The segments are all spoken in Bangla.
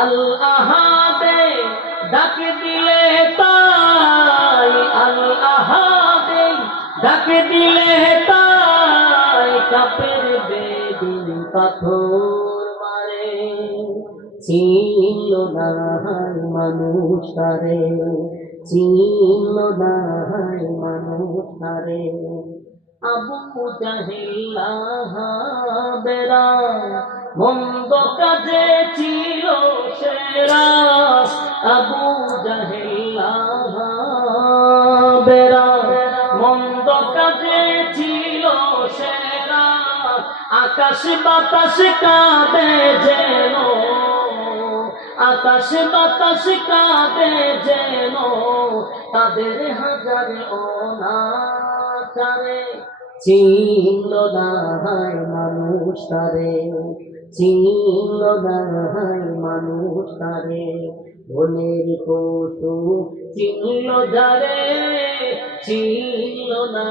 আল আহাদে ডাকে দিলে তাই, আল আহাদে ডাকে দিলে তাই, কাপের বেদিন পাথর মারে। চিনল না মানুষ তারে, চিনল না মানুষ তারে। আবু জাহেল বেড়া মন্দ কাজে ছিল সেরা, আবু জাহেল বেড়া মন্দ কাজে ছিল সেরা। আকাশ বাতাস কাঁদে যেন, আকাশ বাতাস কাঁদে যেন, তাদের হাজারে অনাচারে। চিনল না মানুষ তারে, চিনল না মানুষ তারে। বনের পশু চিনল যারে, চিনল না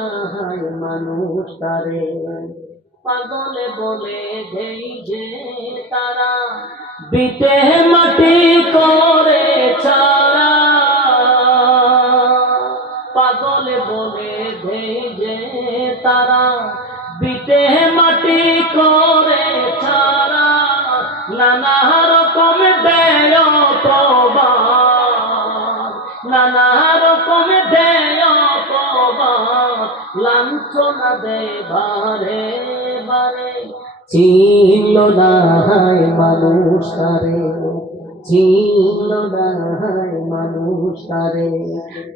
মানুষ তারে। পাগলে বলে দেই যে তারা, বিতে মাটি করে ছাড়া। পাগলে বলে দেই যে তারা, বিতে মাটি করে ছাড়া। নানা রকম দেয় প্রবাদ, নানা রকম দেয় প্রবাদ, লাঞ্ছনা দেয় বারে বারে। চিনল না মানুষ তারে, চিনল না মানুষ তারে।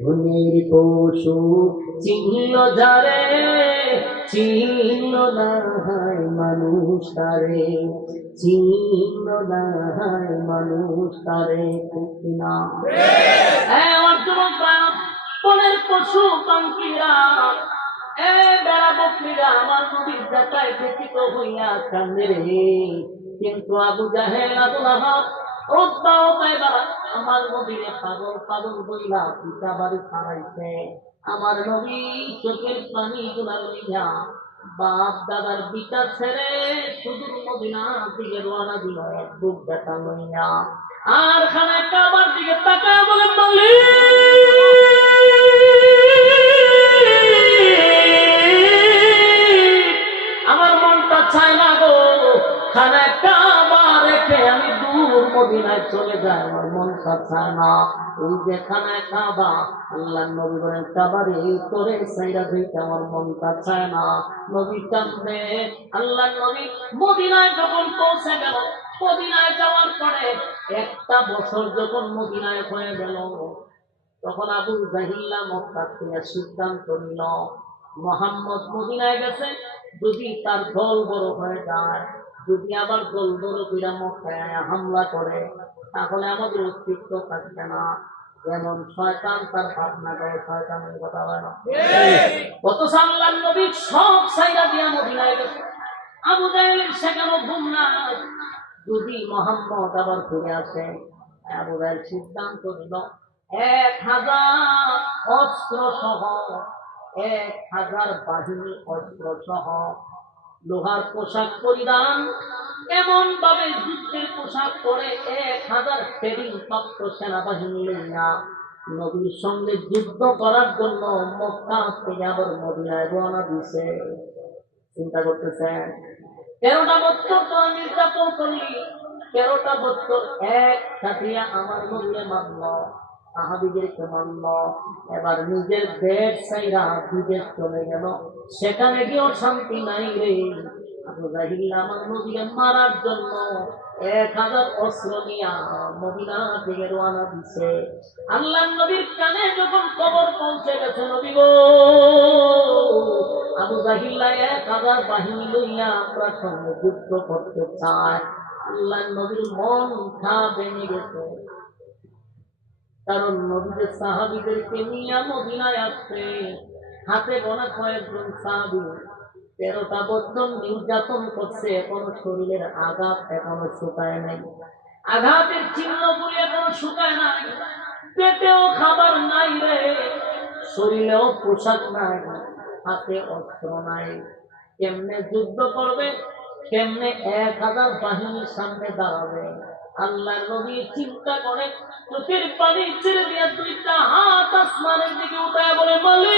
বনের পশু চিনল যারে, চিনল না মানুষ তারে, চিনল না মানুষ তারে। ঠিক না? বনের পশু পাখিরা, বেড়া বকরিরা আমার নবীর দেখায় ব্যতীত হইয়া কান্দে রে। কিন্তু আবু জাহেল আবু লাহাব উতবা ও সাইবা আমার নবীরে পাগল পাগল বইলা পিতা বাড়ি ছাড়াইছে। আমার নবী চোখের পানি গুলা লইয়া বাপ দাদার বিটা ছেড়ে সুদূর মদিনার দিকে রওনা দিল এক বুক ব্যথা লইয়া। আর খানা কাবার দিকে তাকায় বলে মালিক, আমার মনটা চায় না গো খানা কাবা রেখে আমি দূর মদিনায় চলে যাই, আমার মনটা চায় না। এই যে খানা কাবা, আল্লাহ নবী বলেন কাবার এই করে সাইরা দিতে আমার মনটা চায় না। নবী কান্দে। আল্লাহ নবী মদিনায় যখন পৌঁছে গেল, মদিনায় যাওয়ার পরে একটা বছর যখন মদিনায় হয়ে গেল, তখন আবু জাহিল মক্কা থেকে সিদ্ধান্ত নিল, মুহাম্মদ মদিনায় গেছে, যদি তার দল বড় হয়ে যায়, যদি আবার দল বড় করে মক্কায় হামলা করে, তাহলে আমাদের অস্তিত্ব থাকবে না। যেমন শয়তান তার ভাবনা করে, শয়তানের কথা হয় না। কত সাল্লাহ নবী সব সাইরা দিয়া মদিনায় গেছে। আবু জাহেলের সেখানে ঘুম নাই, যদি মুহাম্মদ আবার ফিরে আসে। আবু জাহেল সিদ্ধান্ত নিল 1000 অস্ত্র সহ, 1000 বাহিনী অস্ত্র সহ, লোহার পোশাক পরিধান, এমন ভাবে যুদ্ধের পোশাক পরে 1000 ট্রেনিং প্রাপ্ত সেনাবাহিনী লইয়া নবীর সঙ্গে যুদ্ধ করার জন্য মক্কা থেকে আবার মদিনায় রওনা দিছে। চিন্তা করতেছেন, 13টা বছর তো নির্যাতন করলি, 13টা বছর এক সাথিয়া আমার নবীরে মানল, সাহাবীদেরকে মানল। এবার নিজের দেশ ছাইরা বিদেশ চলে গেল, সেখানে গিয়েও শান্তি নাই রে। আবু জাহিল আমার নবীকে মারার জন্য 1000 অস্ত্র নিয়া মদিনা থেকে রওনা দিছে। আল্লাহ নবীর কানে যখন খবর পৌঁছে গেছে, নবী গো আবু জাহিল 1000 বাহিনী লইয়া আমরা সঙ্গে যুদ্ধ করতে চায়, আল্লাহ নবীর মন খারাপ ভেঙে গেছে। কারণ নবীদের সাহাবীদেরকে নিয়ে মদিনায় আসছে, হাতে গোনা কয়েকজন সাহাবী 13টা বছর নির্যাতন করছে, এখনো শরীরের আঘাত এখনো শুকায় নাই, আঘাতের চিহ্নগুলি এখনো শুকায় নাই, পেটেও খাবার নাই রে, শরীরেও পোশাক নাই, হাতে অস্ত্র নাই। কেমনে যুদ্ধ করবে, কেমনে 1000 বাহিনীর সামনে দাঁড়াবে? আল্লাহ নবী চিন্তা করে চোখের পানি ছেড়ে দিয়ে দুইটা হাত আসমানের দিকে উঠায় বলে, মালিক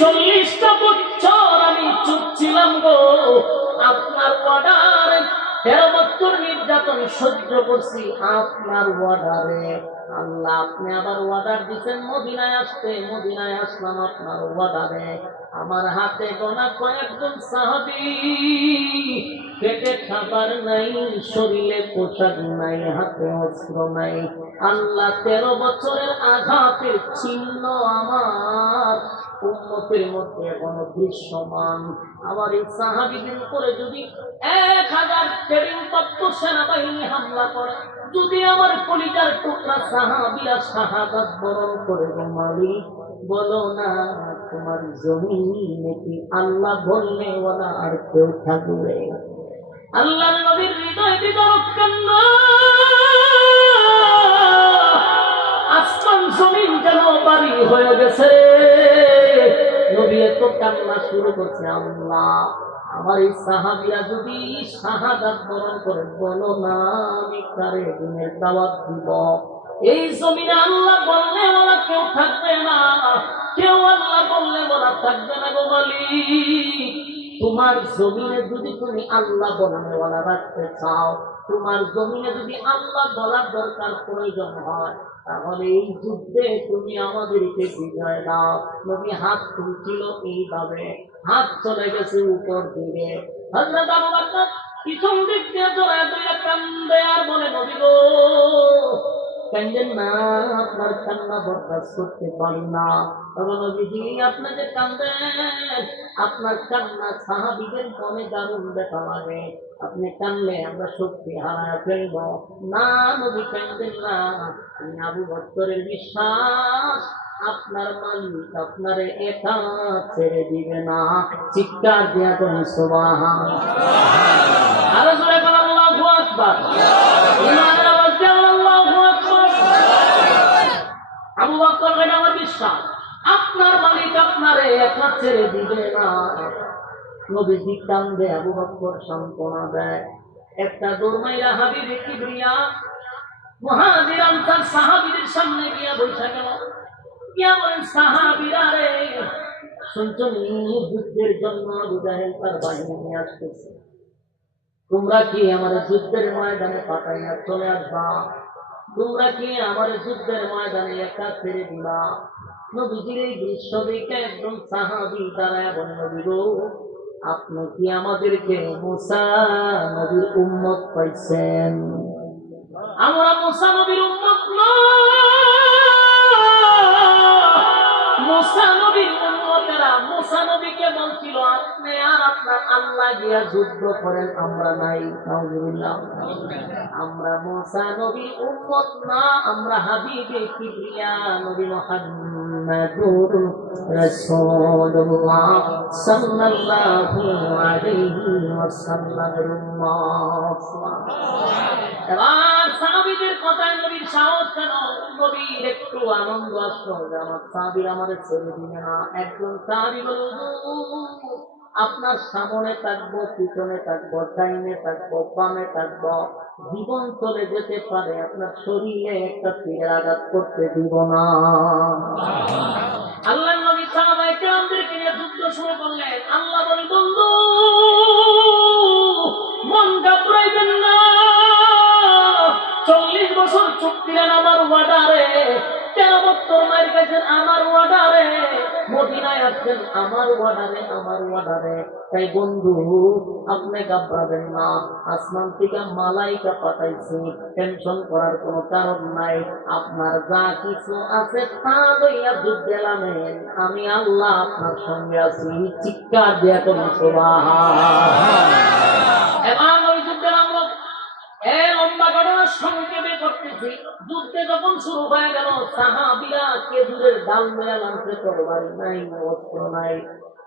40টা বছর আমি চুপ ছিলাম গো, আপনার অর্ডারে 13 বছর নির্যাতন সহ্য করছি আপনার অর্ডারে। আল্লাহ আপনি আবার অর্ডার দিচ্ছেন মদিনায় আসতে, মদিনায় আসলাম আপনার অর্ডারে। আমার হাতে গোনা কয়েকজন সাহাবী, পেটে খাবার নাই, শরীরে পোশাক নাই, হাতে অস্ত্র নাই। আল্লাহ 13 বছরের আঘাতের চিহ্ন আমার উম্মতের মধ্যে এখনো দৃশ্যমান। আমার এই সাহাবীদের উপরে যদি 1000 ট্রেনিং প্রাপ্ত সেনাবাহিনী হামলা করে, যদি আমার কলিজার টুকরা সাহাবীরা শাহাদাত বরণ করে গো মালিক, বলো না তোমার জমিনে কি আল্লাহ বললে ওরা আর কেউ থাকবে? আল্লাহ নবীর হৃদয় বিদারক কান্না, আসমান জমিন যেন বাড়ি হয়ে গেছে। নবী এত কান্না শুরু করছে, আল্লাহ আমার এই সাহাবীরা যদি শাহাদাত বরণ করে, বলো না আমি কারে দিনের দাওয়াত দিব? এই জমিনে আল্লাহ বললে ওরা কেউ থাকবে না, কেউ আল্লাহ বললে ওরা থাকবে না গো মালিক। তোমার জমিনে যদি তুমি আল্লাহ বললে ওরা রাখতে চাও, তোমার জমিনে যদি আল্লাহ বলার দরকার প্রয়োজন হয়, তাহলে এই যুদ্ধে তুমি আমাদেরকে বিজয় দাও। নবী হাত তুলছিল এইভাবে, হাত চলে গেছে উপর দিকে। হযরত আবু বকর পিছন দিক দিয়ে জড়ায় ধরে কান্দে আর বলে, নবী গো কান্দেন না, আপনার কান্না বরদাস্ত করতে পারি না। নবীজি আপনি যে কান্দেন, আপনার কান্না সাহাবীদের মনে দারুণ ব্যথা লাগে, আপনি কানলে আমরা শক্তি হারায় ফেলব। না নবী কান্দেন না, আমি আবু বকরের বিশ্বাস আপনার মালিক আপনার একা ছেড়ে দিবে না। চিৎকার দিয়া কোন সুবহানাল্লাহ, আরো জোরে বলো আল্লাহু আকবার। ইমানের আওয়াজ দিয়ে আল্লাহু আকবার। আবু বকর বলেন আমার বিশ্বাস আপনার মালিক আপনার একা ছেড়ে দিবে না। নবীজি কান্দে, আবু বকর সান্ত্বনা দেয়। একটা দৌড়মাইরা হাবিবে কিবরিয়া মুহাজির আনসার সাহাবীদের সামনে গিয়া বসে গেল। গিয়া বলেন, সাহাবীরা রে শুনছো যুদ্ধের জন্য আবু জাহেল তার বাহিনী নিয়ে আসতেছে, তোমরা কি আমার যুদ্ধের ময়দানে পাঠাইয়া চলে আসবা? তোমরা কি আমার যুদ্ধের ময়দানে একা ছেড়ে দিবা? নবীজির এই দৃশ্য দেখে একজন সাহাবী দাঁড়ায় বলে, নবী গো আপনি কি আমাদেরকে মুসা নবীর উম্মত পাইছেন? আমরা মুসা নবীর উম্মত না, মুসা নবীর উম্মতেরা মুসা নবীকে বলছিল আপনি আর আপনার আল্লাহ গিয়া যুদ্ধ করেন, আমরা নাই। নাউজুবিল্লাহ, আমরা মুসা নবীর উম্মত না, আমরা হাবিবে কিবরিয়া নবী মুহাম্মদুর রাসূলুল্লাহ সাল্লাল্লাহু আলাইহি ওয়াসাল্লামের উম্মত। এবার সাহাবীদের কথায় নবীর সাহস কেন? নবীর একটু আনন্দ আসলো যে আমার সাহাবীরা আমাদের ছেড়ে দিবে না। একজন সাহাবী বলল, আপনার সামনে থাকবো, পিছনে থাকবো, ডাইনে থাকবো, বামে থাকবো, জীবন চলে যেতে পারে, আপনার শরীরে একটা তীরের আঘাত করতে দিব না। আল্লাহ নবী সাহাবায়ে কেরামদেরকে নিয়ে যুদ্ধ শুরু করলেন। আল্লাহ বলে, বন্ধু মন ঘাবড়াইবেন না, 40 বছর চুপ ছিলেন আমার ওয়ার্ডারে, 13 বছর মার গেছেন আমার ওয়ার্ডারে, মদিনায় আসছেন আমার ওয়ার্ডারে, আমার ওয়ার্ডারে। তাই বন্ধু আপনি ঘাবড়াবেন না, আসমান থেকে মালাইকা পাঠাইছি, টেনশন করার কোনো কারণ নাই। আপনার যা কিছু আছে তা লইয়া যুদ্ধে নামেন, আমি আল্লাহ আপনার সঙ্গে আছি। চিৎকার দিয়া করুন সুবহানাল্লাহ। এবার ওই যুদ্ধে নামলো। লম্বা ঘটনা সংক্ষেপে করতেছি। যুদ্ধে যখন শুরু হয়ে গেল, সাহাবীরা খেজুরের ডাল লইয়া নামছে, তরবারি নাই, অস্ত্র নাই।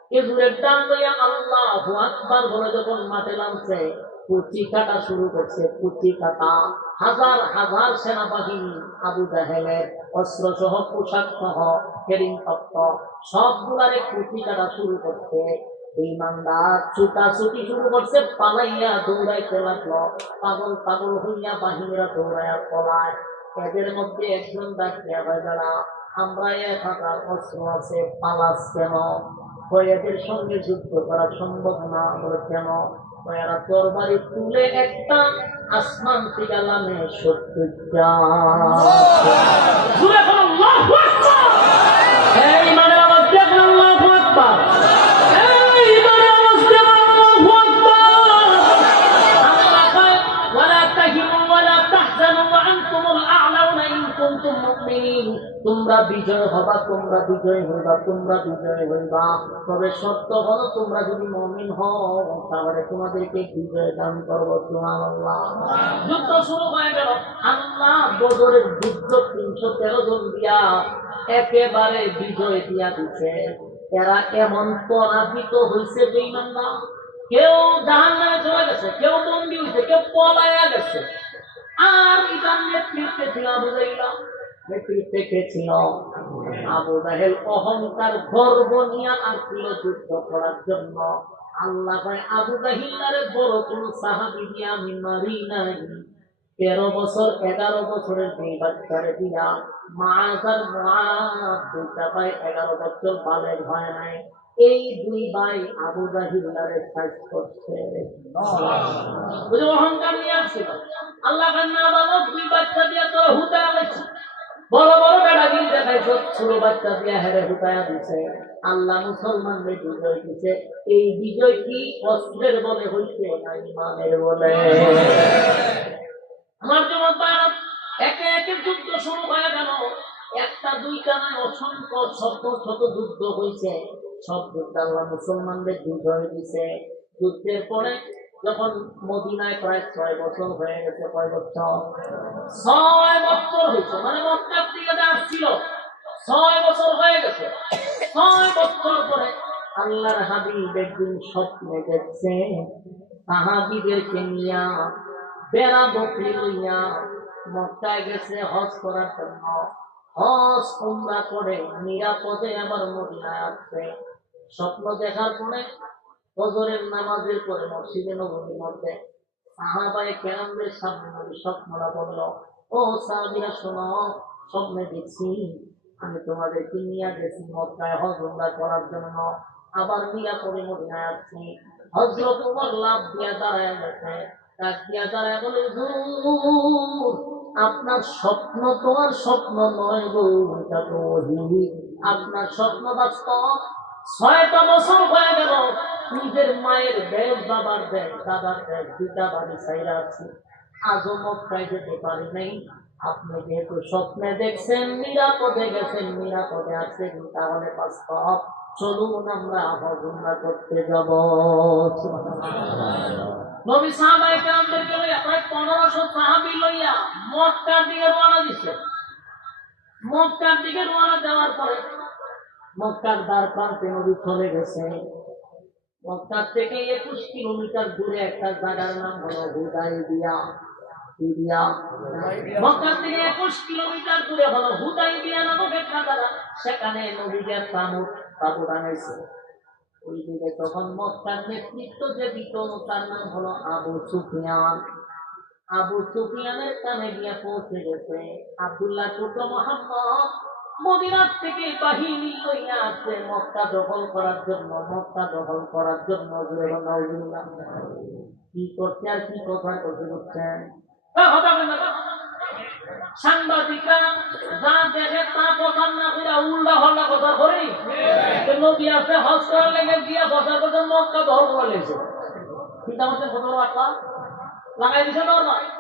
খেজুরের ডাল লইয়া আল্লাহু আকবার বলে যখন মাঠে নামছে, কুচি কাটা শুরু করছে, কুচি কাটা। হাজার হাজার সেনাবাহিনী আবু জাহেলের অস্ত্র সহ, পোশাক সহ, কেরিং তত্ত্ব সবগুলারে কুচি কাটা শুরু করছে। ইমানদার ছুটাছুটি শুরু করছে, পালাইয়া দৌড়াইতে লাগলো, পাগল পাগল হইয়া বাহিনীরা দৌড়াইয়া পলায়। এদের মধ্যে একজন ডাকিয়া ভাই দাঁড়া, আমরা 1000 অস্ত্র আছে, পালাস কেন? এদের সঙ্গে যুদ্ধ করা সম্ভব না। বলে কেন? এরা তরবারি তুলে একটা আসমান থেকে লামে 70টা। তোমরা বিজয় হবা, তোমরা বিজয় হইবা, তোমরা বিজয় হইবা। তবে সত্য হলো তোমরা যদি মুমিন হও তাহলে তোমাদেরকে বিজয় দান করবো। সুবহানাল্লাহ। যুদ্ধ শুরু হয়ে গেল। আল্লাহ বদরের যুদ্ধ 313 জন দিয়া একেবারে বিজয় দিয়া দিচ্ছে। এরা এমন পরাজিত হয়েছে যে ইমানদার, কেউ জাহান্নামে চলে গেছে, কেউ বন্দী হয়েছে, কেউ পলায়া গেছে। আর ইতার নেতৃত্বে ছিল আবু জাহেল। নেতৃত্বে কে ছিল? আবু জাহেল। অহংকার গর্ব নিয়ে আসছিল যুদ্ধ করার জন্য। আল্লাহ ভাই আবু জাহেলের বড় কোন সাহাবী দিয়ে আমি মারি নাই। 13 বছর 11 বছরের দুই বাচ্চারে দিয়া মাআজ আর মুআদ দুইটা ভাই 11 বছর বালেগ হয় নাই। এই দুই ভাই আবু জাহেলের সাইজ করছে। বুঝে অহংকার নিয়ে আসছিল। আল্লাহ না বাবা দুই বাচ্চা দিয়ে তো হুদায়া গেছে, বড় বড় বেড়াগিরি দেখাইছো, ছোট বাচ্চা দিয়ে হেরে হুদায়া দিছে। আল্লাহ মুসলমানদের বিজয় দিছে। এই বিজয় কি অস্ত্রের বলে হইছে না ইমানের বলে? আমার জন্য একে একে যুদ্ধ শুরু হয়ে গেল। একটা দুইটা নয়, অসংখ্য শত শত যুদ্ধ হয়েছে। সব যুদ্ধ আল্লাহ মুসলমানদের বিজয় দিছে। যুদ্ধের পরে যখন মদিনায় প্রায় 6 বছর হয়ে গেছে, কয় বছর? 6 বছর হয়েছে, মানে মক্কার দিকে আসছিল 6 বছর হয়ে গেছে। 6 বছর পরে আল্লাহর হাবিব একদিন স্বপ্নে দেখছে সাহাবীদেরকে নিয়া বেড়া বকরি লইয়া মক্কায় গেছে হজ করার জন্য। হজ উমরা করে নিরাপদে আবার মদিনায় আসছে। স্বপ্ন দেখার পরে ফজরের নামাজের পরে মসজিদে নববীর মধ্যে সাহাবায়ে কেরামদের সামনে নবী স্বপ্নটা বলল, ও সাহাবীরা শোনো, স্বপ্নে দেখছি আমি তোমাদেরকে নিয়ে গেছি মক্কায় হজ উমরা করার জন্য, আবার নিরাপদে মদিনায় আসছি। হযরত ওমর লাফ দিয়া দাঁড়ায় গেছে, ডাক দিয়া দাঁড়ায় বলে, হুজুর আপনার স্বপ্ন তো আর স্বপ্ন নয় গো, এটা তো ওহী। আপনার স্বপ্ন বাস্তব। 6টা বছর হয়ে গেল নিজের মায়ের দেশ, বাবার দেশ, দাদার দেশ, দুটা বাড়ি ছাইরা আছি, আজও মক্কায় যেতে পারি নাই। আপনি যেহেতু স্বপ্নে দেখছেন, নিরাপদে গেছেন, নিরাপদে আসছেন, তাহলে বাস্তব। চলুন আমরা হজ উমরা করতে যাব। নবী সাহাবায়ে কেরামদেরকে লইয়া প্রায় 1500 সাহাবী লইয়া মক্কার দিকে রওনা দিছে। মক্কার দিকে রওনা দেওয়ার পরে মক্কার দ্বার প্রান্তে নবী চলে গেছে। মক্কা থেকে 21 কিলোমিটার দূরে একটা জায়গার নাম হলো হুদাইবিয়া। মক্কা থেকে 21 কিলোমিটার দূরে হলো হুদাইবিয়া নামক একটা জায়গা। সেখানে নবীদের তাবু বানাইছে। ওই দিকে তখন মক্কার নেতৃত্ব যে দিত তার নাম হলো আবু সুফিয়ান। আবু সুফিয়ানের কানে গিয়া পৌঁছে গেছে আব্দুল্লাহ পুত্র মুহাম্মদ মদিনার থেকে বাহিনী লইয়া আসছে মক্কা দখল করার জন্য। মক্কা দখল করার জন্য কি করছে আর কি কথা করতে বুঝছেন? সাংবাদিকরা যা দেখে তা কথা না করে উল্টা হল্লা কথা করি। নদী আছে হজ করার লেগে দিয়া বছর বছর মক্কা দখল করে লেগেছে। চিন্তা করছেন কত লাগাই দিছে না?